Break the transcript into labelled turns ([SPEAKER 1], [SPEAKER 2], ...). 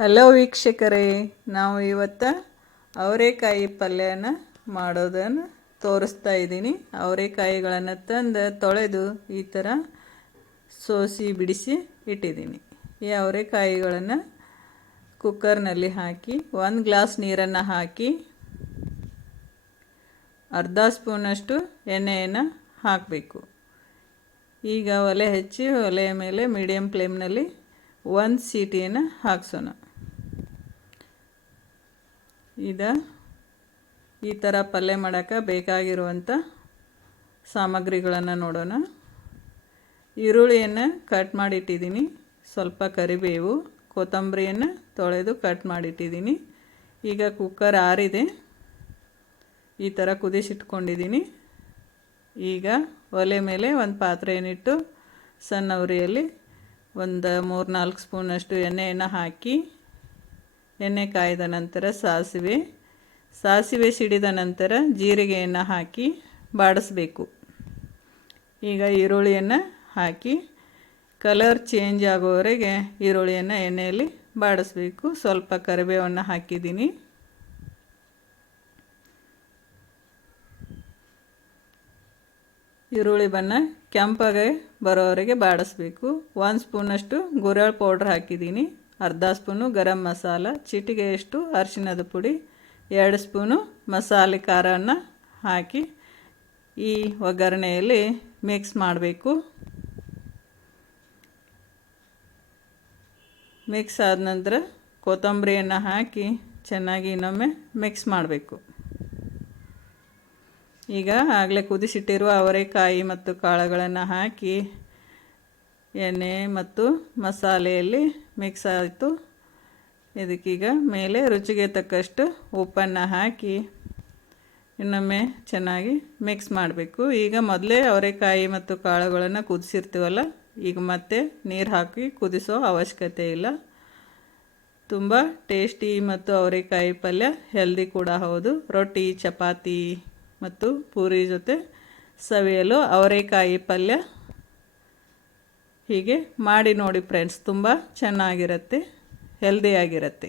[SPEAKER 1] Hello ವೀಕ್ಷಕರೇ, ನಾವು ಇವತ್ತು ಅವರೆಕಾಯಿ ಪಲ್ಯನ ಮಾಡೋದನ್ನು ತೋರಿಸ್ತಾ ಇದ್ದೀನಿ. ಅವರೆಕಾಯಿಗಳನ್ನು ತಂದು ತೊಳೆದು ಈ ಥರ ಸೋಸಿ ಬಿಡಿಸಿ ಇಟ್ಟಿದ್ದೀನಿ. ಈ ಅವರೆಕಾಯಿಗಳನ್ನು ಕುಕ್ಕರ್ನಲ್ಲಿ ಹಾಕಿ, ಒಂದು ಗ್ಲಾಸ್ ನೀರನ್ನು ಹಾಕಿ, ಅರ್ಧ ಸ್ಪೂನಷ್ಟು ಎಣ್ಣೆಯನ್ನು ಹಾಕಬೇಕು. ಈಗ ಒಲೆ ಹಚ್ಚಿ, ಒಲೆಯ ಮೇಲೆ ಮೀಡಿಯಮ್ ಫ್ಲೇಮ್ನಲ್ಲಿ ಒಂದು ಸೀಟಿಯನ್ನು ಹಾಕ್ಸೋಣ. ಈಗ ಈ ಥರ ಪಲ್ಯ ಮಾಡೋಕ್ಕೆ ಬೇಕಾಗಿರುವಂಥ ಸಾಮಗ್ರಿಗಳನ್ನು ನೋಡೋಣ. ಈರುಳ್ಳಿಯನ್ನು ಕಟ್ ಮಾಡಿಟ್ಟಿದ್ದೀನಿ ಸ್ವಲ್ಪ ಕರಿಬೇವು, ಕೊತ್ತಂಬರಿಯನ್ನು ತೊಳೆದು ಕಟ್ ಮಾಡಿಟ್ಟಿದ್ದೀನಿ ಈಗ ಕುಕ್ಕರ್ ಆರಿದೆ. ಈ ಥರ ಕುದಿಸಿಟ್ಕೊಂಡಿದ್ದೀನಿ ಈಗ ಒಲೆ ಮೇಲೆ ಒಂದು ಪಾತ್ರೆಯನ್ನಿಟ್ಟು ಸಣ್ಣ ಉರಿಯಲ್ಲಿ ಒಂದು ಮೂರು ನಾಲ್ಕು ಸ್ಪೂನಷ್ಟು ಎಣ್ಣೆಯನ್ನು ಹಾಕಿ ಎಣ್ಣೆ ಕಾಯ್ದ ನಂತರ ಸಾಸಿವೆ. ಸಾಸಿವೆ ಸಿಡಿದ ನಂತರ ಜೀರಿಗೆಯನ್ನು ಹಾಕಿ ಬಾಡಿಸ್ಬೇಕು. ಈಗ ಈರುಳ್ಳಿಯನ್ನು ಹಾಕಿ ಕಲರ್ ಚೇಂಜ್ ಆಗೋವರೆಗೆ ಈರುಳ್ಳಿಯನ್ನು ಎಣ್ಣೆಯಲ್ಲಿ ಬಾಡಿಸ್ಬೇಕು. ಸ್ವಲ್ಪ ಕರಿಬೇವನ್ನು ಹಾಕಿದ್ದೀನಿ. ಈರುಳ್ಳಿ ಬಣ್ಣ ಕೆಂಪಾಗೆ ಬರೋವರೆಗೆ ಬಾಡಿಸ್ಬೇಕು. ಒಂದು ಸ್ಪೂನಷ್ಟು ಗುರಾಳ್ ಪೌಡ್ರ್ ಹಾಕಿದ್ದೀನಿ. ಅರ್ಧ ಸ್ಪೂನು ಗರಂ ಮಸಾಲ ಚಿಟಿಗೆಯಷ್ಟು ಅರಿಶಿಣದ ಪುಡಿ, ಎರಡು ಸ್ಪೂನು ಮಸಾಲೆ ಖಾರವನ್ನು ಹಾಕಿ ಈ ಒಗ್ಗರಣೆಯಲ್ಲಿ ಮಿಕ್ಸ್ ಮಾಡಬೇಕು. ಮಿಕ್ಸ್ ಆದ ನಂತರ ಕೊತ್ತಂಬರಿಯನ್ನು ಹಾಕಿ ಚೆನ್ನಾಗಿ ಇನ್ನೊಮ್ಮೆ ಮಿಕ್ಸ್ ಮಾಡಬೇಕು. ಈಗ ಆಗಲೇ ಕುದಿಸಿಟ್ಟಿರುವ ಅವರೆಕಾಯಿ ಮತ್ತು ಕಾಳುಗಳನ್ನು ಹಾಕಿ ಎಣ್ಣೆ ಮತ್ತು ಮಸಾಲೆಯಲ್ಲಿ ಮಿಕ್ಸ್ ಆಯಿತು. ಇದಕ್ಕೀಗ ಮೇಲೆ ರುಚಿಗೆ ತಕ್ಕಷ್ಟು ಉಪ್ಪನ್ನು ಹಾಕಿ ಇನ್ನೊಮ್ಮೆ ಚೆನ್ನಾಗಿ ಮಿಕ್ಸ್ ಮಾಡಬೇಕು. ಈಗ ಮೊದಲೇ ಅವರೆಕಾಯಿ ಮತ್ತು ಕಾಳುಗಳನ್ನು ಕುದಿಸಿರ್ತೀವಲ್ಲ, ಈಗ ಮತ್ತೆ ನೀರು ಹಾಕಿ ಕುದಿಸೋ ಅವಶ್ಯಕತೆ ಇಲ್ಲ. ತುಂಬ ಟೇಸ್ಟಿ ಮತ್ತು ಅವರೆಕಾಯಿ ಪಲ್ಯ ಹೆಲ್ದಿ ಕೂಡ ಹೌದು. ರೊಟ್ಟಿ, ಚಪಾತಿ ಮತ್ತು ಪೂರಿ ಜೊತೆ ಸವಿಯಲು ಅವರೆಕಾಯಿ ಪಲ್ಯ ಹೀಗೆ ಮಾಡಿ ನೋಡಿ ಫ್ರೆಂಡ್ಸ್ ತುಂಬ ಚೆನ್ನಾಗಿರುತ್ತೆ ಹೆಲ್ದಿಯಾಗಿರುತ್ತೆ